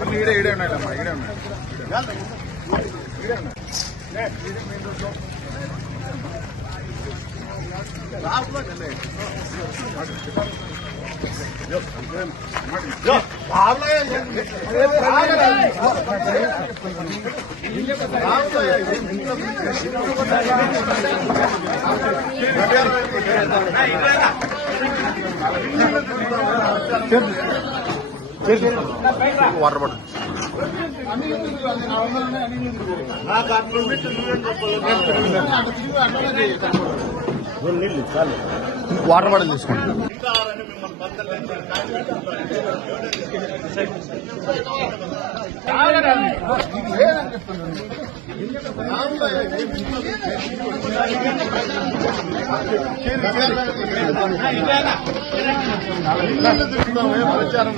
అన్ని ఈడే ఈడే ఉన్నాయమ్మా ఈడే ఉన్నాయి ఈడే ఉన్నాయి వాటర్ బాటిల్ వాటర్ బాటిల్ తీసుకోండి. ప్రచారం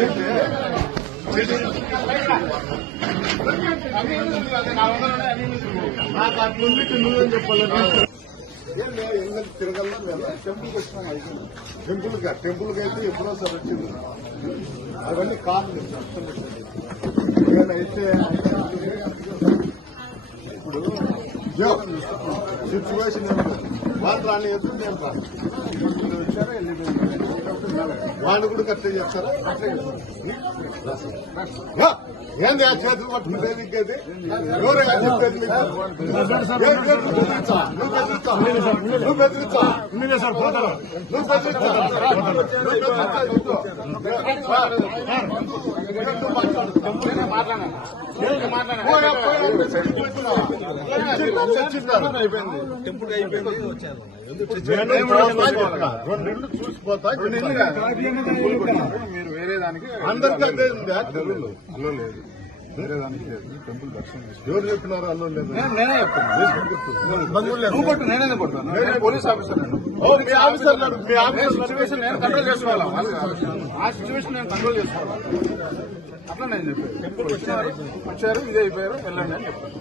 నాకు అది అట్లుంది నువ్వేం చెప్పాలి తిరగల్లో మేము టెంపుల్కి వచ్చినాం అయిపోయింది టెంపుల్గా టెంపుల్కి అయితే ఎప్పుడో సార్ వచ్చింది. అవన్నీ కాదు నేనైతే ఇప్పుడు సిచ్యువేషన్ వాళ్ళు రాని ఎదురు నేను రాను వాళ్ళు కూడా కట్టే చేస్తారా ఏంది ఆ చేతులు పట్టుకుంటే నీకేది ఎవరైనా చెప్పేది నువ్వు బెదిరించా? నువ్వు బెదిరించా? నువ్వు బెదిరించా? నువ్వు బెదిరించా? రెండు చూసిపోతా మీరు వేరే దానికి అందరికీ అదే ఉంది తెలుగులో అల్లో లేదు. వేరే దానికి లేదు. టెంపుల్ దర్శనం ఎవరు చెప్పినారు అల్లు లేదు? నేనే చెప్తాను బంధువులు లేదు. నువ్వు కొట్టు నేనే పోలీస్ ఆఫీసర్ మీ ఆఫీసర్ మీ ఆఫీసర్ సిచ్యువేషన్ నేను కంట్రోల్ చేసుకోవాలా? ఆ సిచ్యువేషన్ నేను కంట్రోల్ చేసుకోవాలా? అట్లా నేను చెప్పాను. వచ్చారు వచ్చారు. ఇదే అయిపోయారు వెళ్ళండి అని చెప్పాను.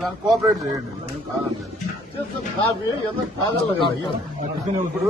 దాన్ని కోఆపరేట్ చేయండి. కాదండి. కాఫీ ఏదో తాగలేదు ఇప్పుడు